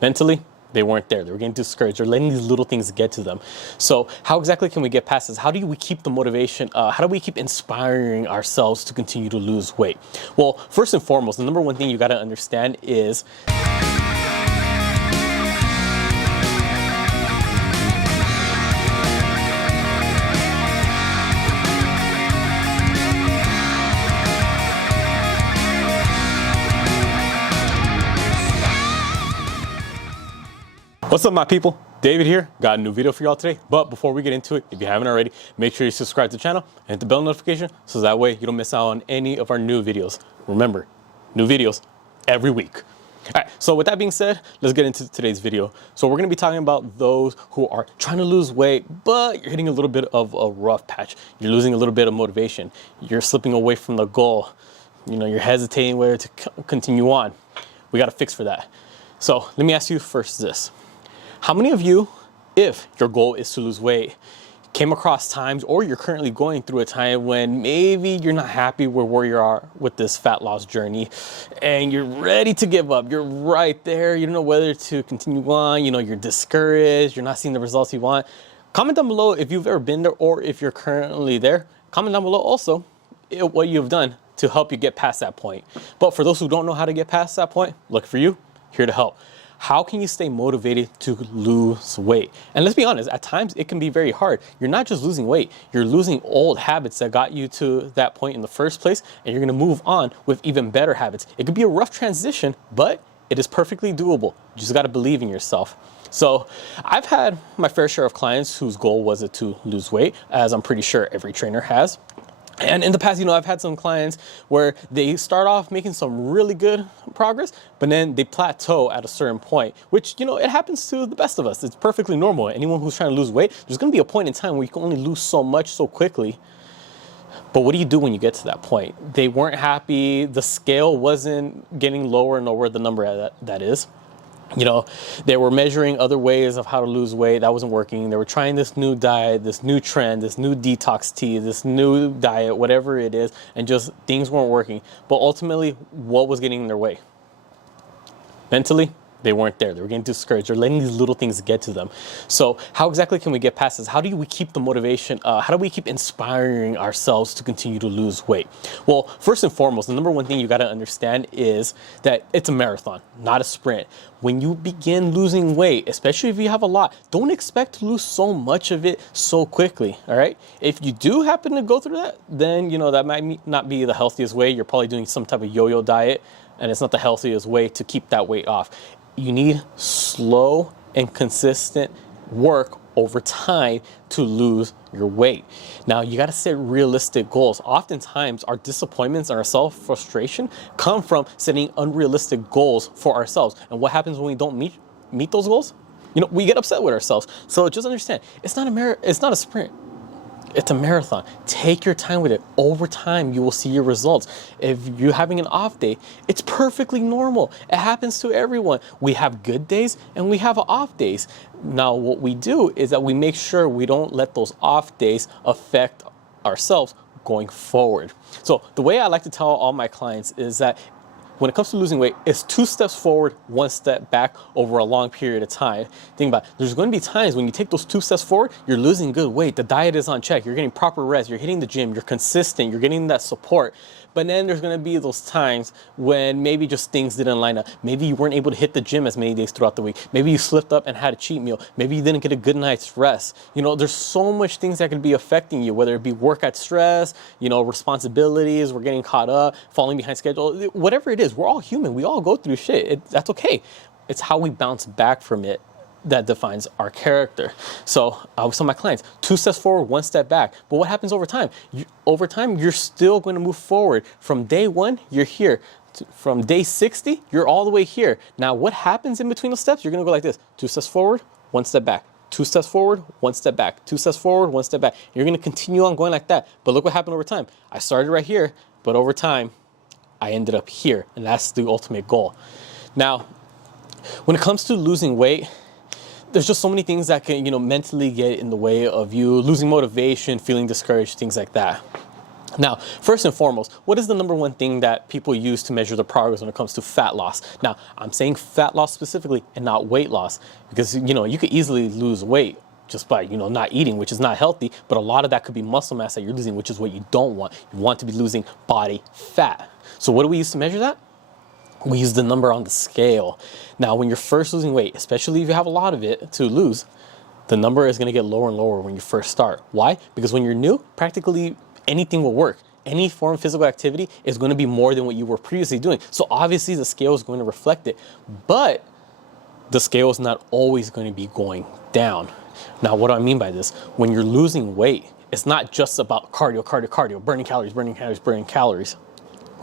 Mentally, they weren't there. They were getting discouraged. They're letting these little things get to them. So how exactly can we get past this? How do we keep the motivation? How do we keep inspiring ourselves to continue to lose weight? Well, first and foremost, the number one thing you got to understand is what's up, my people? David here. Got a new video for y'all today. But before we get into it, if you haven't already, make sure you subscribe to the channel and hit the bell notification so that way you don't miss out on any of our new videos. Remember, new videos every week. All right, so with that being said, let's get into today's video. So we're going to be talking about those who are trying to lose weight, but you're hitting a little bit of a rough patch. You're losing a little bit of motivation. You're slipping away from the goal. You know, you're hesitating whether to continue on. We got to fix for that. So let me ask you first this. How many of you, if your goal is to lose weight, came across times or you're currently going through a time when maybe you're not happy with where you are with this fat loss journey and you're ready to give up? You're right there. You don't know whether to continue on. You know, you're discouraged. You're not seeing the results you want. Comment down below if you've ever been there or if you're currently there. Comment down below also what you've done to help you get past that point. But for those who don't know how to get past that point, look for you, here to help. How can you stay motivated to lose weight? And let's be honest, at times it can be very hard. You're not just losing weight, you're losing old habits that got you to that point in the first place, and you're gonna move on with even better habits. It could be a rough transition, but it is perfectly doable. You just gotta believe in yourself. So I've had my fair share of clients whose goal was it to lose weight, as I'm pretty sure every trainer has. And in the past, you know, I've had some clients where they start off making some really good progress, but then they plateau at a certain point, which, you know, it happens to the best of us. It's perfectly normal. Anyone who's trying to lose weight, there's going to be a point in time where you can only lose so much so quickly. But what do you do when you get to that point? They weren't happy. The scale wasn't getting lower and lower, the number that is. You know, they were measuring other ways of how to lose weight. That wasn't working. They were trying this new diet, this new trend, this new detox tea, this new diet, whatever it is, and just things weren't working. But ultimately, what was getting in their way? Mentally, they weren't there. They were getting discouraged. They're letting these little things get to them. So how exactly can we get past this? How do we keep the motivation? How do we keep inspiring ourselves to continue to lose weight? Well, first and foremost, the number one thing you got to understand is that it's a marathon, not a sprint. When you begin losing weight, especially if you have a lot, don't expect to lose so much of it so quickly, all right? If you do happen to go through that, then, you know, that might not be the healthiest way. You're probably doing some type of yo-yo diet, and it's not the healthiest way to keep that weight off. You need slow and consistent work over time to lose your weight. Now, you got to set realistic goals. Oftentimes, our disappointments and our self-frustration come from setting unrealistic goals for ourselves. And what happens when we don't meet those goals? You know, we get upset with ourselves. So just understand, it's not a sprint. It's a marathon. Take your time with it. Over time, you will see your results. If you're having an off day, it's perfectly normal. It happens to everyone. We have good days and we have off days. Now, what we do is that we make sure we don't let those off days affect ourselves going forward. So the way I like to tell all my clients is that when it comes to losing weight, it's 2 steps forward, 1 step back over a long period of time. Think about it. There's going to be times when you take those 2 steps forward, you're losing good weight. The diet is on check. You're getting proper rest. You're hitting the gym. You're consistent. You're getting that support. But then there's going to be those times when maybe just things didn't line up. Maybe you weren't able to hit the gym as many days throughout the week. Maybe you slipped up and had a cheat meal. Maybe you didn't get a good night's rest. You know, there's so much things that could be affecting you, whether it be workout stress, you know, responsibilities, we're getting caught up, falling behind schedule, whatever it is. We're all human. We all go through shit. That's okay. It's how we bounce back from it that defines our character. So I always tell my clients, 2 steps forward, 1 step back. But what happens over time? Over time, you're still going to move forward. From day 1, you're here. From day 60, you're all the way here. Now, what happens in between those steps? You're going to go like this. 2 steps forward, 1 step back. 2 steps forward, 1 step back. 2 steps forward, 1 step back. You're going to continue on going like that. But look what happened over time. I started right here, but over time, I ended up here. And that's the ultimate goal. Now, when it comes to losing weight, there's just so many things that can, you know, mentally get in the way of you losing motivation, feeling discouraged, things like that. Now, first and foremost, what is the number one thing that people use to measure the progress when it comes to fat loss? Now, I'm saying fat loss specifically and not weight loss, because, you could easily lose weight just by, not eating, which is not healthy, but a lot of that could be muscle mass that you're losing, which is what you don't want. You want to be losing body fat. So what do we use to measure that? We use the number on the scale. Now, when you're first losing weight, especially if you have a lot of it to lose, the number is gonna get lower and lower when you first start. Why? Because when you're new, practically anything will work. Any form of physical activity is going to be more than what you were previously doing. So obviously the scale is going to reflect it, but the scale is not always going to be going down. Now, what do I mean by this? When you're losing weight, it's not just about cardio, burning calories.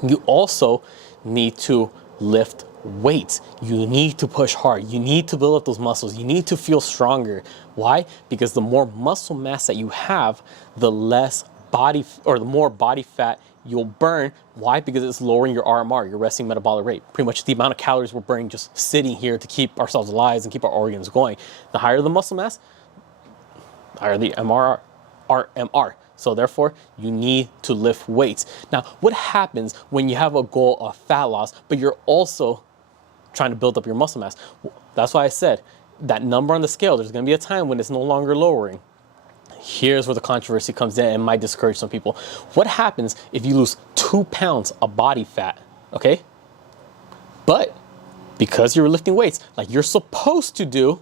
You also need to lift weights. You need to push hard. You need to build up those muscles. You need to feel stronger. Why? Because the more muscle mass that you have, the less the more body fat you'll burn. Why? Because it's lowering your RMR, your resting metabolic rate. Pretty much the amount of calories we're burning just sitting here to keep ourselves alive and keep our organs going. The higher the muscle mass, the higher the RMR. So therefore, you need to lift weights. Now, what happens when you have a goal of fat loss, but you're also trying to build up your muscle mass? That's why I said that number on the scale, there's going to be a time when it's no longer lowering. Here's where the controversy comes in and might discourage some people. What happens if you lose 2 pounds of body fat, okay? But because you're lifting weights like you're supposed to do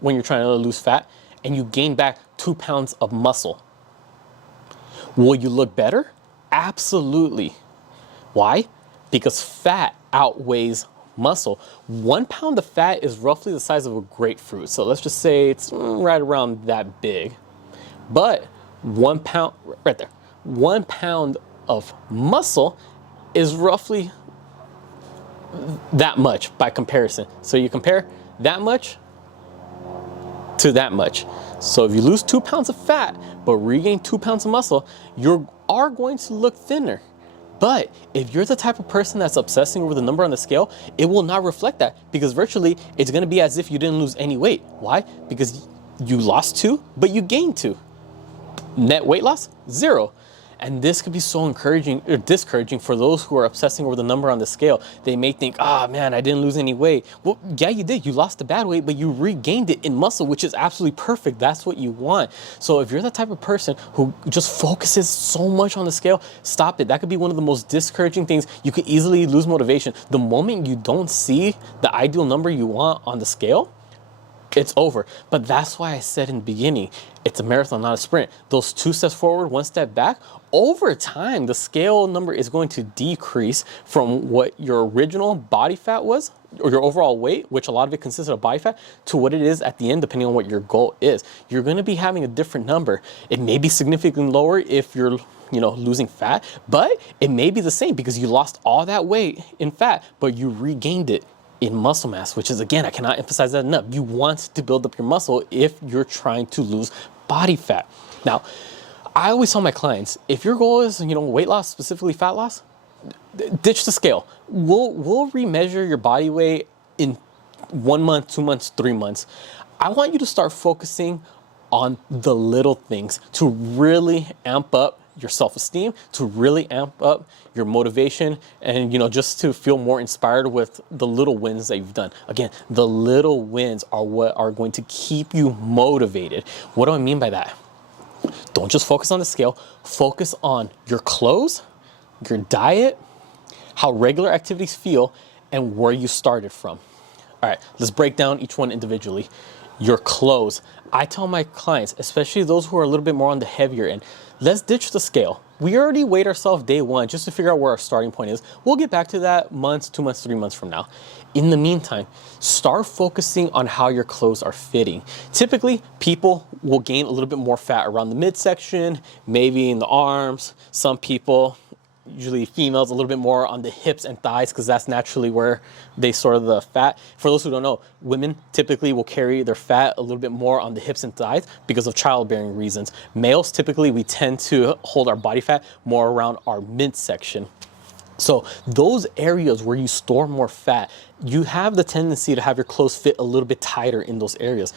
when you're trying to lose fat, and you gain back 2 pounds of muscle, will you look better? Absolutely. Why? Because fat outweighs muscle. 1 pound of fat is roughly the size of a grapefruit. So let's just say it's right around that big. But 1 pound, right there, 1 pound of muscle is roughly that much by comparison. So you compare that much to that much. So if you lose 2 pounds of fat, but regain 2 pounds of muscle, you are going to look thinner. But if you're the type of person that's obsessing over the number on the scale, it will not reflect that, because virtually it's going to be as if you didn't lose any weight. Why? Because you lost 2, but you gained 2. Net weight loss, 0. And this could be so encouraging or discouraging for those who are obsessing over the number on the scale. They may think, man, I didn't lose any weight. Well, yeah, you did. You lost the bad weight, but you regained it in muscle, which is absolutely perfect. That's what you want. So if you're the type of person who just focuses so much on the scale, stop it. That could be one of the most discouraging things. You could easily lose motivation. The moment you don't see the ideal number you want on the scale, it's over. But that's why I said in the beginning, it's a marathon, not a sprint. Those 2 steps forward, 1 step back, over time, the scale number is going to decrease from what your original body fat was, or your overall weight, which a lot of it consists of body fat, to what it is at the end, depending on what your goal is. You're going to be having a different number. It may be significantly lower if you're losing fat, but it may be the same because you lost all that weight in fat, but you regained it in muscle mass, which is, again, I cannot emphasize that enough. You want to build up your muscle if you're trying to lose body fat. Now, I always tell my clients, if your goal is, weight loss, specifically fat loss, ditch the scale. We'll remeasure your body weight in 1 month, 2 months, 3 months. I want you to start focusing on the little things to really amp up your self-esteem, to really amp up your motivation, and just to feel more inspired with the little wins that you've done. Again, the little wins are what are going to keep you motivated. What do I mean by that? Don't just focus on the scale. Focus on your clothes, your diet, how regular activities feel, and where you started from. All right, let's break down each one individually. Your clothes. I tell my clients, especially those who are a little bit more on the heavier end, let's ditch the scale. We already weighed ourselves day 1 just to figure out where our starting point is. We'll get back to that months, 2 months, 3 months from now. In the meantime, start focusing on how your clothes are fitting. Typically, people will gain a little bit more fat around the midsection, maybe in the arms. Some people, usually females, a little bit more on the hips and thighs, because that's naturally where they store the fat. For those who don't know, women typically will carry their fat a little bit more on the hips and thighs because of childbearing reasons. Males, typically, we tend to hold our body fat more around our midsection. So those areas where you store more fat, you have the tendency to have your clothes fit a little bit tighter in those areas.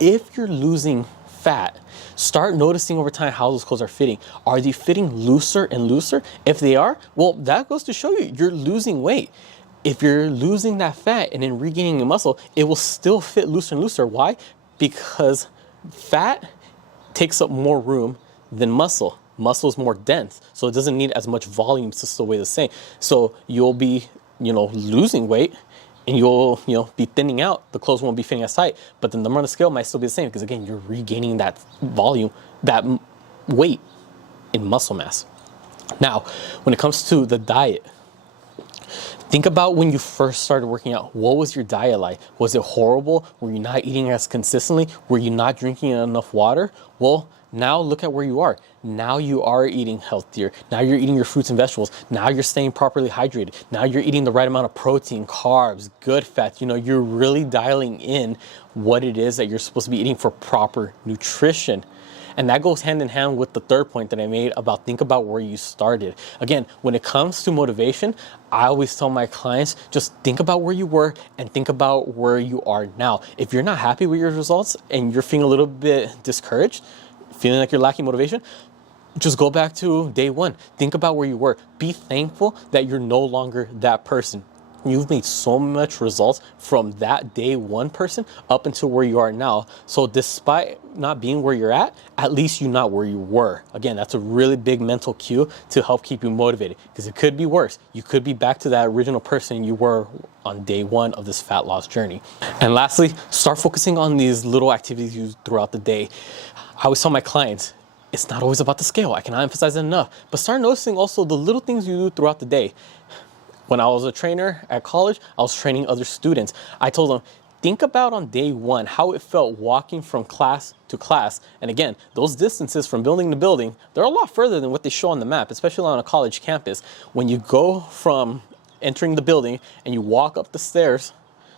If you're losing fat, start noticing over time how those clothes are fitting. Are they fitting looser and looser? If they are, well, that goes to show you you're losing weight. If you're losing that fat and then regaining the muscle, it will still fit looser and looser. Why? Because fat takes up more room than muscle. Muscle is more dense, so it doesn't need as much volume to still weigh the same. So you'll be, losing weight, and you'll, be thinning out. The clothes won't be fitting as tight, but the number on the scale might still be the same because, again, you're regaining that volume, that weight in muscle mass. Now, when it comes to the diet, think about when you first started working out. What was your diet like? Was it horrible? Were you not eating as consistently? Were you not drinking enough water? Well, now look at where you are. Now you are eating healthier. Now you're eating your fruits and vegetables. Now you're staying properly hydrated. Now you're eating the right amount of protein, carbs, good fats. You're really dialing in what it is that you're supposed to be eating for proper nutrition. And that goes hand in hand with the third point that I made about think about where you started. Again, when it comes to motivation, I always tell my clients, just think about where you were and think about where you are now. If you're not happy with your results and you're feeling a little bit discouraged, feeling like you're lacking motivation, just go back to day one. Think about where you were. Be thankful that you're no longer that person. You've made so much results from that day one person up until where you are now. So despite not being where you're at least you're not where you were. Again, that's a really big mental cue to help keep you motivated because it could be worse. You could be back to that original person you were on day one of this fat loss journey. And lastly, start focusing on these little activities you do throughout the day. I always tell my clients, it's not always about the scale. I cannot emphasize it enough, but start noticing also the little things you do throughout the day. When I was a trainer at college, I was training other students. I told them, think about on day one how it felt walking from class to class. And again, those distances from building to building, they're a lot further than what they show on the map, especially on a college campus. When you go from entering the building and you walk up the stairs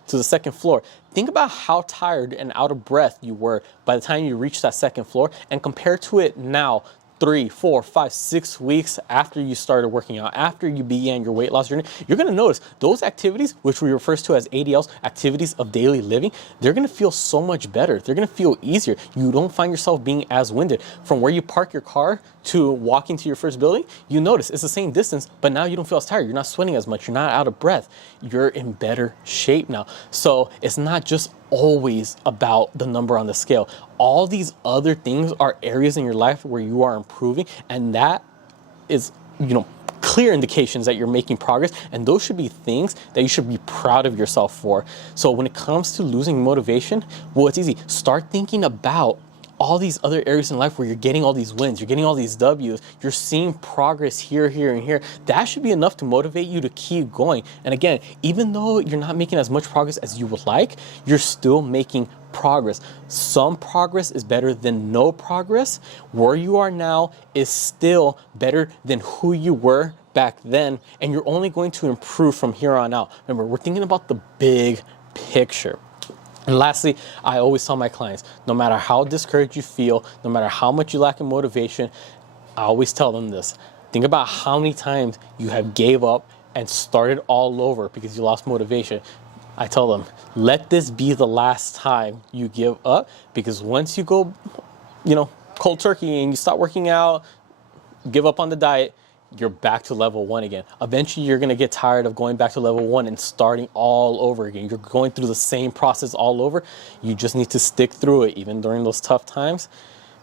to the second floor, think about how tired and out of breath you were by the time you reached that second floor and compare to it now, 3, 4, 5, 6 weeks after you started working out, after you began your weight loss journey, you're going to notice those activities, which we refer to as ADLs, activities of daily living, they're going to feel so much better. They're going to feel easier. You don't find yourself being as winded. From where you park your car to walking to your first building, you notice it's the same distance, but now you don't feel as tired. You're not sweating as much. You're not out of breath. You're in better shape now. So it's not just always about the number on the scale. All these other things are areas in your life where you are improving, and that is, clear indications that you're making progress, and those should be things that you should be proud of yourself for. So when it comes to losing motivation, well, it's easy. Start thinking about all these other areas in life where you're getting all these wins, you're getting all these W's, you're seeing progress here, here, and here. That should be enough to motivate you to keep going. And again, even though you're not making as much progress as you would like, you're still making progress. Some progress is better than no progress. Where you are now is still better than who you were back then, and you're only going to improve from here on out. Remember, we're thinking about the big picture. And lastly, I always tell my clients, no matter how discouraged you feel, no matter how much you lack in motivation, I always tell them this. Think about how many times you have gave up and started all over because you lost motivation. I tell them, let this be the last time you give up, because once you go, cold turkey and you stop working out, give up on the diet, you're back to level one again. Eventually, you're going to get tired of going back to level one and starting all over again. You're going through the same process all over. You just need to stick through it, even during those tough times.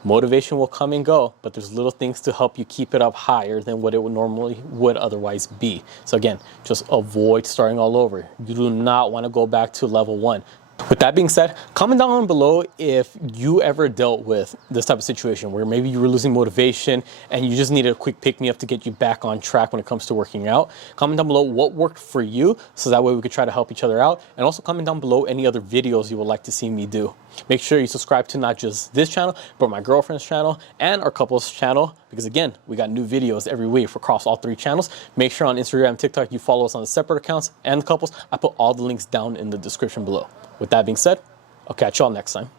Motivation will come and go, but there's little things to help you keep it up higher than what it would otherwise be. So again, just avoid starting all over. You do not want to go back to level one. With that being said, comment down below if you ever dealt with this type of situation where maybe you were losing motivation and you just needed a quick pick-me-up to get you back on track when it comes to working out. Comment down below what worked for you so that way we could try to help each other out. And also comment down below any other videos you would like to see me do. Make sure you subscribe to not just this channel, but my girlfriend's channel and our couple's channel, because again, we got new videos every week across all 3 channels. Make sure on Instagram and TikTok you follow us on the separate accounts and the couples. I put all the links down in the description below. With that being said, I'll catch y'all next time.